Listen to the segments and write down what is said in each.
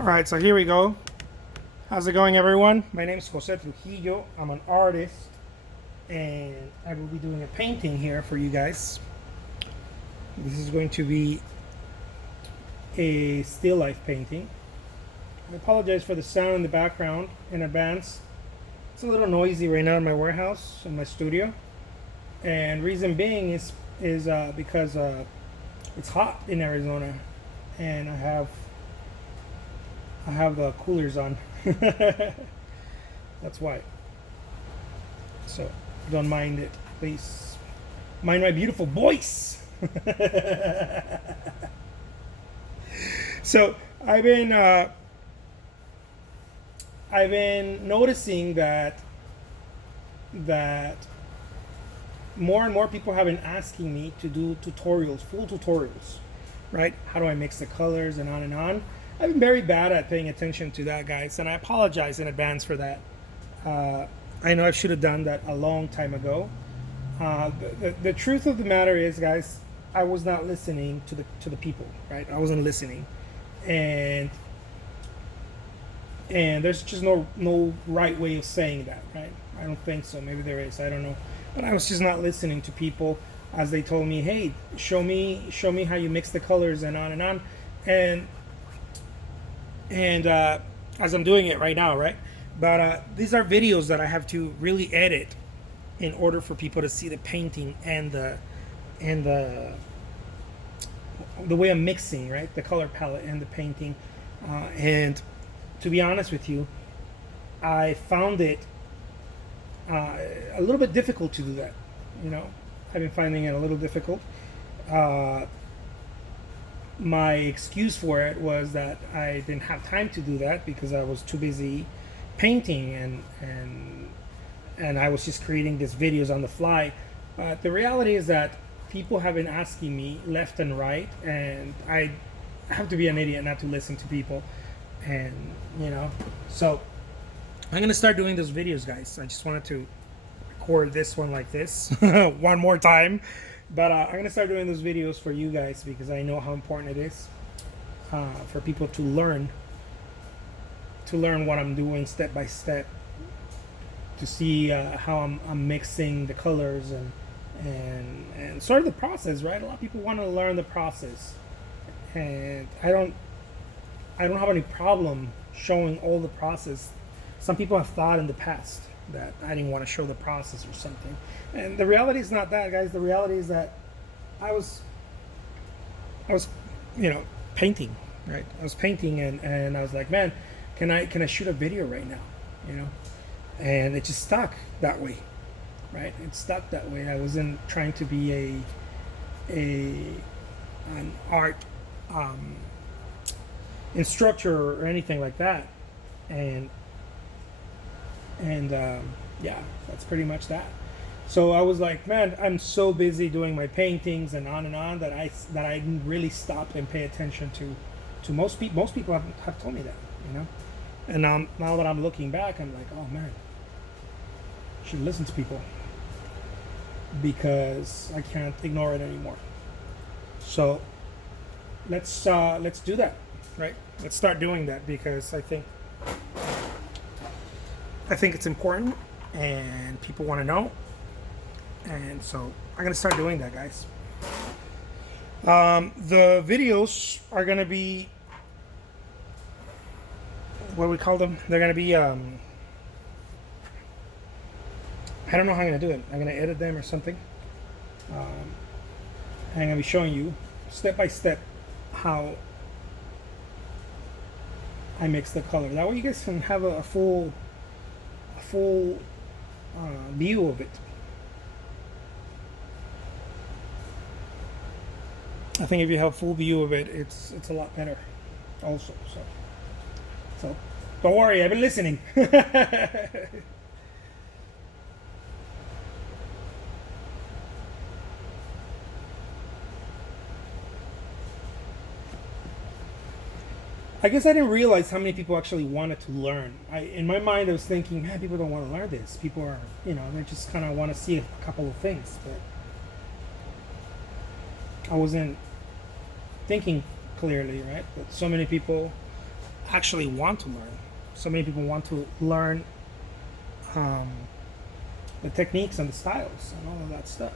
All right, so here we go. How's it going, everyone? My name is Jose Trujillo. I'm an artist, and I will be doing a painting here for you guys. This is going to be a still life painting. I apologize for the sound in the background in advance. It's a little noisy right now in my warehouse, in my studio, and reason being is because it's hot in Arizona, and I have the coolers on. That's why. So don't mind it, please. Mind my beautiful voice. So I've been noticing that more and more people have been asking me to do tutorials, full tutorials, right? How do I mix the colors and on and on. I've been very bad at paying attention to that, guys, and I apologize in advance for that. I know I should have done that a long time ago. The truth of the matter is, guys, I was not listening to the people, right? I wasn't listening, and there's just no right way of saying that, right? I don't think so. Maybe there is. I don't know, but I was just not listening to people as they told me, "Hey, show me how you mix the colors and on and on," and as I'm doing it right now, right? But these are videos that I have to really edit in order for people to see the painting and the way I'm mixing, right? The color palette and the painting. And to be honest with you, I found it a little bit difficult to do that. You know, I've been finding it a little difficult. My excuse for it was that I didn't have time to do that because I was too busy painting and I was just creating these videos on the fly. But the reality is that people have been asking me left and right, and I have to be an idiot not to listen to people. And so I'm gonna start doing those videos, guys. I just wanted to record this one like this one more time. But I'm gonna start doing those videos for you guys because I know how important it is for people to learn what I'm doing step by step, to see how I'm mixing the colors and sort of the process, right? A lot of people want to learn the process, and I don't have any problem showing all the process. Some people have thought in the past that I didn't want to show the process or something. And the reality is not that, guys. The reality is that I was painting, right? I was painting and I was like, man, can I shoot a video right now? And it just stuck that way, right? It stuck that way. I wasn't trying to be an art instructor or anything like that. And yeah, that's pretty much that. So I was like, man, I'm so busy doing my paintings and on that I didn't really stop and pay attention to most people. Most people have told me that. And now that I'm looking back, I'm like, oh man, I should listen to people because I can't ignore it anymore. So let's do that, right? Let's start doing that because I think it's important and people want to know. And so I'm going to start doing that, guys. The videos are going to be, what do we call them? They're going to be, I don't know how I'm going to do it. I'm going to edit them or something. And I'm going to be showing you step by step how I mix the color. That way you guys can have a full view of it. I think if you have a full view of it, it's a lot better also. So don't worry, I've been listening. I guess I didn't realize how many people actually wanted to learn. In my mind, I was thinking, man, people don't want to learn this. People are, they just kind of want to see a couple of things. But I wasn't thinking clearly, right? But so many people actually want to learn. So many people want to learn um, the techniques and the styles and all of that stuff,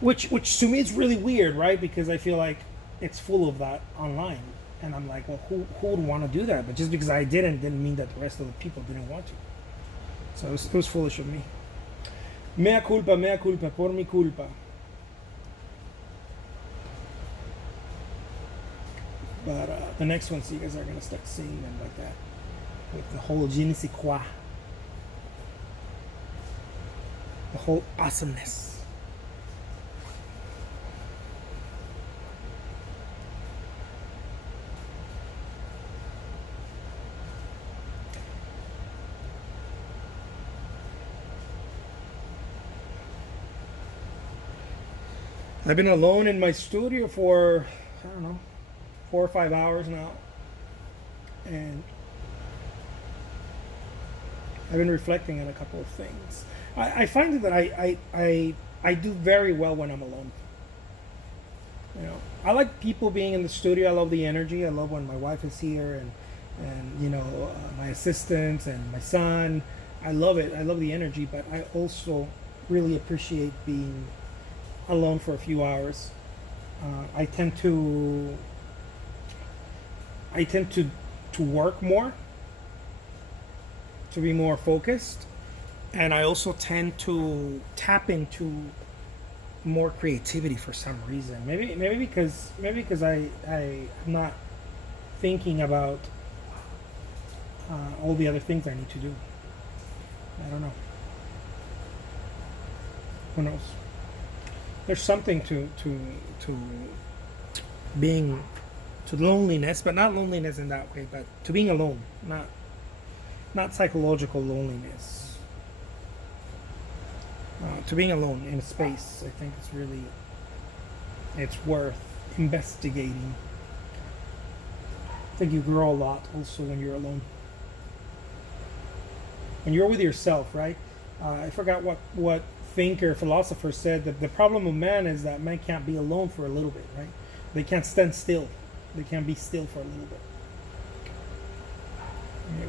which to me is really weird, right? Because I feel like it's full of that online, and I'm like, well, who would want to do that? But just because I didn't mean that the rest of the people didn't want to. So it was foolish of me. Mea culpa, por mi culpa. But the next ones, you guys are gonna start seeing them like that, with the whole je ne sais quoi, the whole awesomeness. I've been alone in my studio for, I don't know, 4 or 5 hours now, and I've been reflecting on a couple of things. I find that I do very well when I'm alone. You know, I like people being in the studio. I love the energy. I love when my wife is here, and you know, my assistants and my son. I love it. I love the energy, but I also really appreciate being alone for a few hours. I tend to work more, to be more focused, and I also tend to tap into more creativity for some reason. Maybe because I'm not thinking about all the other things I need to do. I don't know. Who knows? There's something to being, to loneliness, but not loneliness in that way, but to being alone, not psychological loneliness. To being alone in a space, I think it's worth investigating. I think you grow a lot also when you're alone. When you're with yourself, right? I forgot what thinker, philosopher said that the problem of man is that man can't be alone for a little bit, right? They can't stand still. They can't be still for a little bit.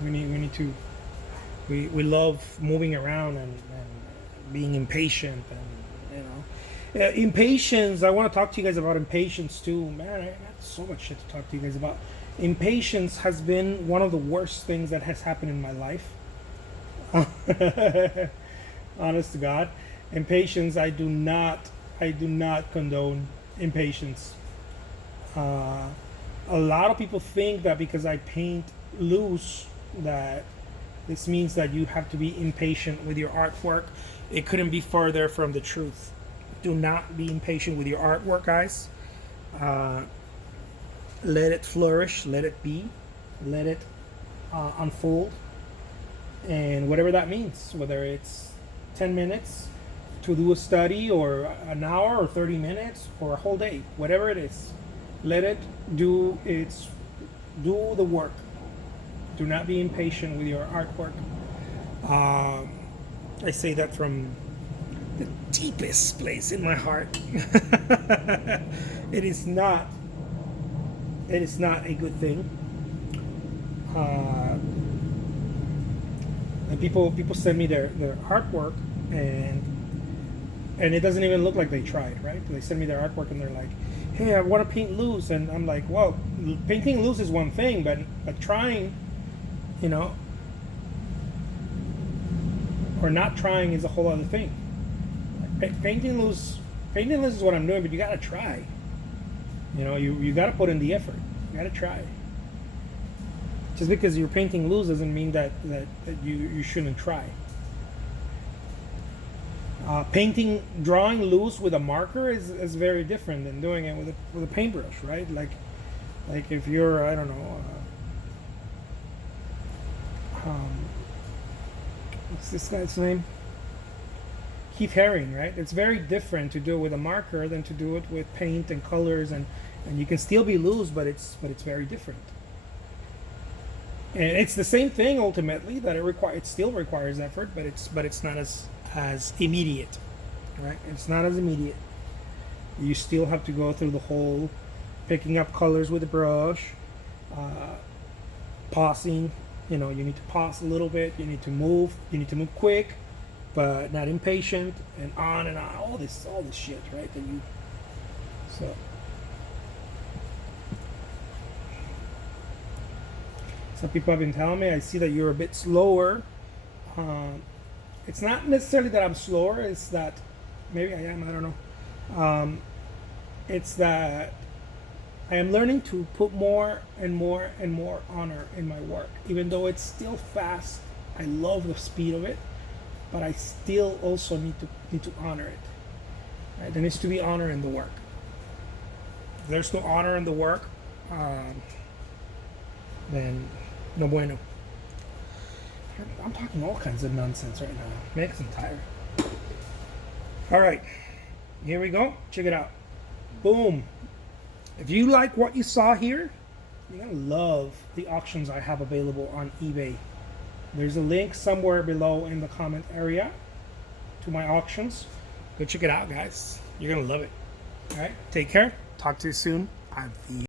We need to. We love moving around and being impatient, and you know, impatience. I want to talk to you guys about impatience too. Man, I got so much shit to talk to you guys about. Impatience has been one of the worst things that has happened in my life. Honest to God, impatience. I do not condone impatience. A lot of people think that because I paint loose, that this means that you have to be impatient with your artwork. It couldn't be further from the truth. Do not be impatient with your artwork, guys. Let it flourish, let it be, let it unfold, and whatever that means, whether it's 10 minutes to do a study, or an hour, or 30 minutes, or a whole day, whatever it is, let it do the work. Do not be impatient with your artwork. I say that from the deepest place in my heart. It is not a good thing. And people send me their artwork, and it doesn't even look like they tried, right? They send me their artwork and they're like, hey, I want to paint loose, and I'm like, well, painting loose is one thing, but trying, you know, or not trying is a whole other thing. Painting loose is what I'm doing, but you gotta try. You know, you gotta put in the effort. You gotta try. Just because you're painting loose doesn't mean that you shouldn't try. Drawing loose with a marker is very different than doing it with a paintbrush, right? Like if you're, I don't know, what's this guy's name? Keith Haring, right? It's very different to do it with a marker than to do it with paint and colors, and you can still be loose, but it's very different. And it's the same thing ultimately, that it still requires effort, but it's not as immediate, right? It's not as immediate. You still have to go through the whole picking up colors with a brush, pausing. You know, you need to pause a little bit. You need to move. You need to move quick, but not impatient, and on and on. All this shit, right? That you. So. Some people have been telling me, I see that you're a bit slower. It's not necessarily that I'm slower. It's that maybe I am. I don't know. It's that I am learning to put more and more and more honor in my work, even though it's still fast. I love the speed of it, but I still also need to honor it. Right? There needs to be honor in the work. If there's no honor in the work, then no bueno. I'm talking all kinds of nonsense right now. Makes me tired. All right, here we go. Check it out. Boom. If you like what you saw here, you're gonna love the auctions I have available on eBay. There's a link somewhere below in the comment area to my auctions. Go check it out, guys. You're gonna love it. All right, take care. Talk to you soon. Adios.